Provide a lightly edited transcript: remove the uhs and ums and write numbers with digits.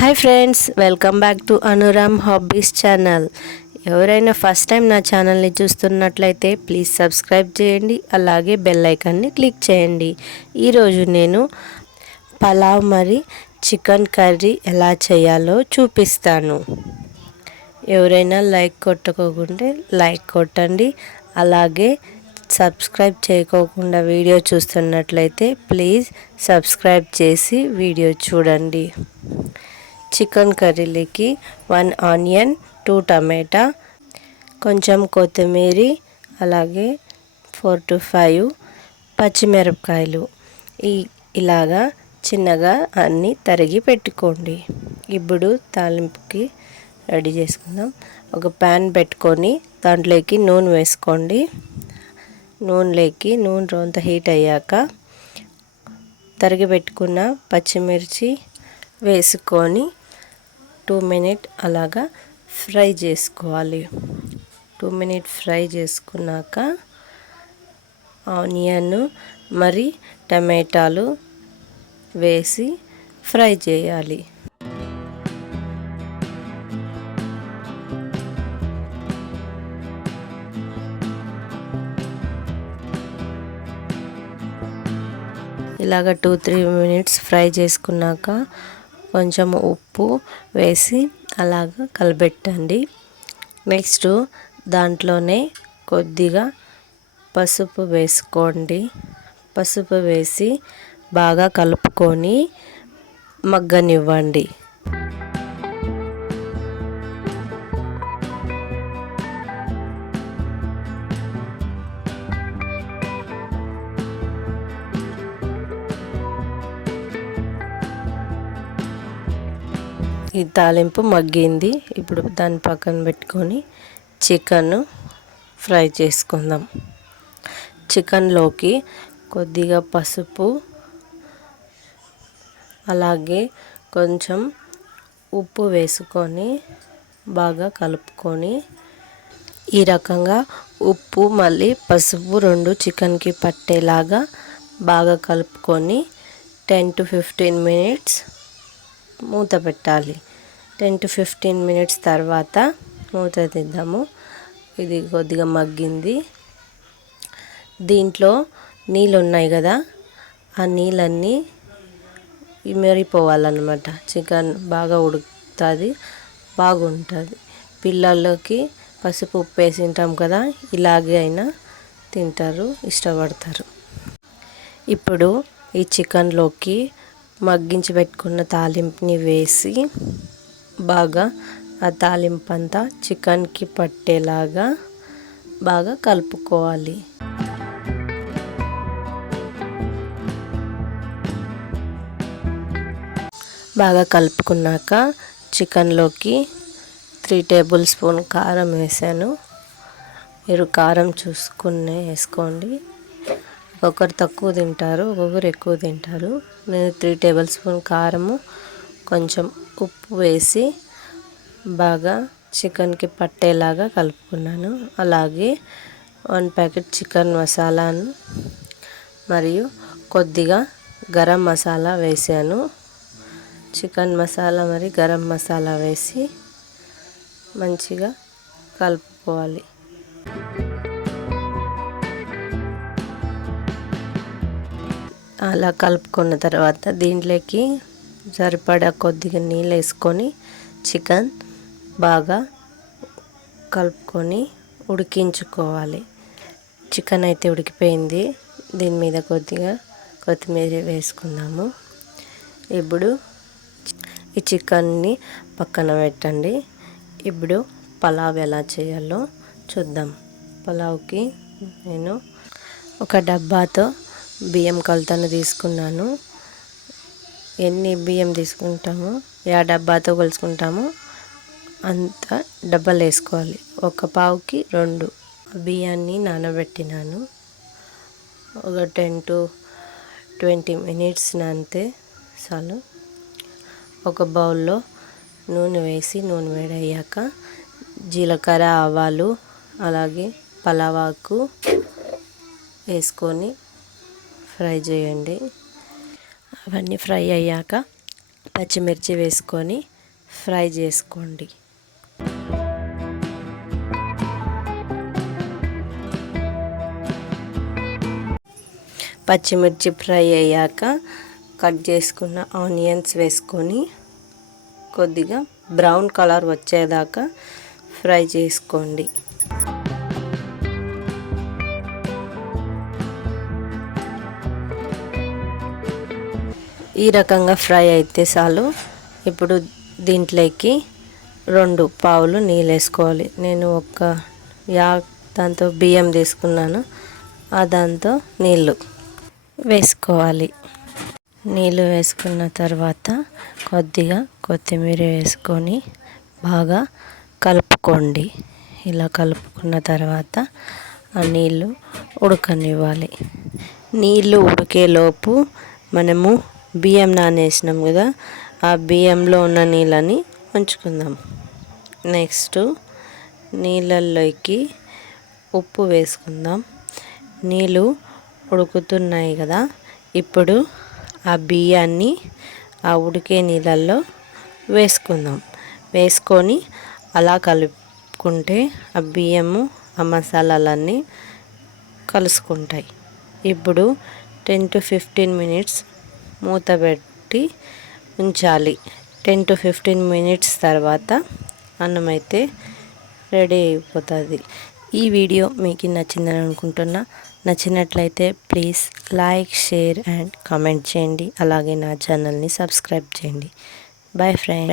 Hi friends, welcome back to Anuram hobbies channel. ఎవరైనా first time నా ఛానల్ని చూస్తున్నట్లయితే ప్లీజ్ సబ్స్క్రైబ్ చేయండి, అలాగే బెల్ ఐకాన్ని క్లిక్ చేయండి. ఈరోజు నేను పలావ్ మరి చికెన్ కర్రీ ఎలా చేయాలో చూపిస్తాను. ఎవరైనా లైక్ కొట్టకోకుంటే లైక్ కొట్టండి, అలాగే సబ్స్క్రైబ్ చేయకోకుండా వీడియో చూస్తున్నట్లయితే ప్లీజ్ సబ్స్క్రైబ్ చేసి వీడియో చూడండి. చికెన్ కర్రీలోకి 1 ఆనియన్, 2 టమాటా, కొంచెం కొత్తిమీర, అలాగే 4 to 5 పచ్చిమిరపకాయలు ఇలాగా చిన్నగా అన్నీ తరిగి పెట్టుకోండి. ఇప్పుడు తాలింపుకి రెడీ చేసుకుందాం. ఒక ప్యాన్ పెట్టుకొని దాంట్లోకి నూనె వేసుకోండి. నూనె రోజంతా హీట్ అయ్యాక తరిగి పెట్టుకున్న పచ్చిమిర్చి వేసుకొని 2 minutes అలాగా ఫ్రై చేసుకోవాలి. 2 minutes ఫ్రై చేసుకున్నాక ఆనియన్ మరి టమాటాలు వేసి ఫ్రై చేయాలి. ఇలాగ 2-3 minutes ఫ్రై చేసుకున్నాక కొంచెం ఉప్పు వేసి అలాగ కలబెట్టండి. నెక్స్ట్ దాంట్లోనే కొద్దిగా పసుపు వేసుకోండి. పసుపు వేసి బాగా కలుపుకొని మగ్గనివ్వండి. ఈ తాలింపు మగ్గింది. ఇప్పుడు దాన్ని పక్కన పెట్టుకొని చికెన్ ఫ్రై చేసుకుందాం. చికెన్లోకి కొద్దిగా పసుపు, అలాగే కొంచెం ఉప్పు వేసుకొని బాగా కలుపుకొని ఈ రకంగా ఉప్పు మళ్ళీ పసుపు 2 చికెన్కి పట్టేలాగా బాగా కలుపుకొని 10 to 15 minutes మూత పెట్టాలి. 10 to 15 minutes తర్వాత మూత తీద్దాము. ఇది కొద్దిగా మగ్గింది. దీంట్లో నీళ్ళు ఉన్నాయి కదా, ఆ నీళ్ళన్నీ ఇమిరిపోవాలన్నమాట. చికెన్ బాగా ఉడుకుతుంది, బాగుంటుంది. పిల్లలకి పసుపు ఉప్పు వేసి తింటాం కదా, ఇలాగే అయినా తింటారు, ఇష్టపడతారు. ఇప్పుడు ఈ చికెన్లోకి మగ్గించి పెట్టుకున్న తాలింపుని వేసి బాగా ఆ తాలింపు అంతా చికెన్కి పట్టేలాగా బాగా కలుపుకోవాలి. బాగా కలుపుకున్నాక చికెన్లోకి 3 tablespoons కారం వేసాను. మీరు కారం చూసుకునే వేసుకోండి. ఒక్కొక్కరు తక్కువ తింటారు, ఒక్కొక్కరు ఎక్కువ తింటారు. నేను 3 tablespoons కారము, కొంచెం ఉప్పు వేసి బాగా చికెన్కి పట్టేలాగా కలుపుకున్నాను. అలాగే 1 packet చికెన్ మసాలాను మరియు కొద్దిగా గరం మసాలా వేసాను. చికెన్ మసాలా మరి గరం మసాలా వేసి మంచిగా కలుపుకోవాలి. అలా కలుపుకున్న తర్వాత దీంట్లోకి సరిపడా కొద్దిగా నీళ్ళు వేసుకొని చికెన్ బాగా కలుపుకొని ఉడికించుకోవాలి. చికెన్ అయితే ఉడికిపోయింది. దీని మీద కొద్దిగా కొత్తిమీర వేసుకుందాము. ఇప్పుడు ఈ చికెన్ని పక్కన పెట్టండి. ఇప్పుడు పలావ్ ఎలా చేయాలో చూద్దాం. పలావ్కి నేను ఒక డబ్బాతో బియ్యం కొలతను తీసుకున్నాను. ఎన్ని బియ్యం తీసుకుంటామో, ఏ డబ్బాతో కొలుచుకుంటామో అంత డబ్బాలు వేసుకోవాలి. 1 పావుకి 2 బియ్యాన్ని నానబెట్టినాను. ఒక 10 to 20 minutes నానితే చాలు. ఒక బౌల్లో నూనె వేసి నూనె వేడయ్యాక జీలకర్ర, ఆవాలు, అలాగే పలావ్ ఆకు వేసుకొని ఫ్రై చేయండి. అవన్నీ ఫ్రై అయ్యాక పచ్చిమిర్చి వేసుకొని ఫ్రై చేసుకోండి. పచ్చిమిర్చి ఫ్రై అయ్యాక కట్ చేసుకున్న ఆనియన్స్ వేసుకొని కొద్దిగా బ్రౌన్ కలర్ వచ్చేదాకా ఫ్రై చేసుకోండి. ఈ రకంగా ఫ్రై అయితే చాలు. ఇప్పుడు దీంట్లోకి 2 పావులు నీళ్ళు వేసుకోవాలి. నేను దాంతో బియ్యం తీసుకున్నాను, దాంతో నీళ్ళు వేసుకోవాలి. నీళ్ళు వేసుకున్న తర్వాత కొద్దిగా కొత్తిమీర వేసుకొని బాగా కలుపుకోండి. ఇలా కలుపుకున్న తర్వాత ఆ నీళ్ళు ఉడకనివ్వాలి. నీళ్ళు ఉడికేలోపు మనము బియ్యం నానేసినాం కదా, ఆ బియ్యంలో ఉన్న నీళ్ళని ఉంచుకుందాం. నెక్స్ట్ నీళ్ళల్లోకి ఉప్పు వేసుకుందాం. నీళ్ళు ఉడుకుతున్నాయి కదా, ఇప్పుడు ఆ బియ్యాన్ని ఆ ఉడికే నీళ్ళల్లో వేసుకుందాం. వేసుకొని అలా కలుపుకుంటే ఆ బియ్యము ఆ మసాలాలన్నీ కలుసుకుంటాయి. ఇప్పుడు 10 to 15 minutes మూత పెట్టి ఉంచాలి. 10 to 15 minutes తర్వాత అన్నం అయితే రెడీ అయిపోతుంది. ఈ వీడియో మీకు నచ్చిందని అనుకుంటున్నా. నచ్చినట్లయితే please like, share and comment చేయండి. అలాగే నా ఛానల్ని సబ్స్క్రైబ్ చేయండి. Bye friends.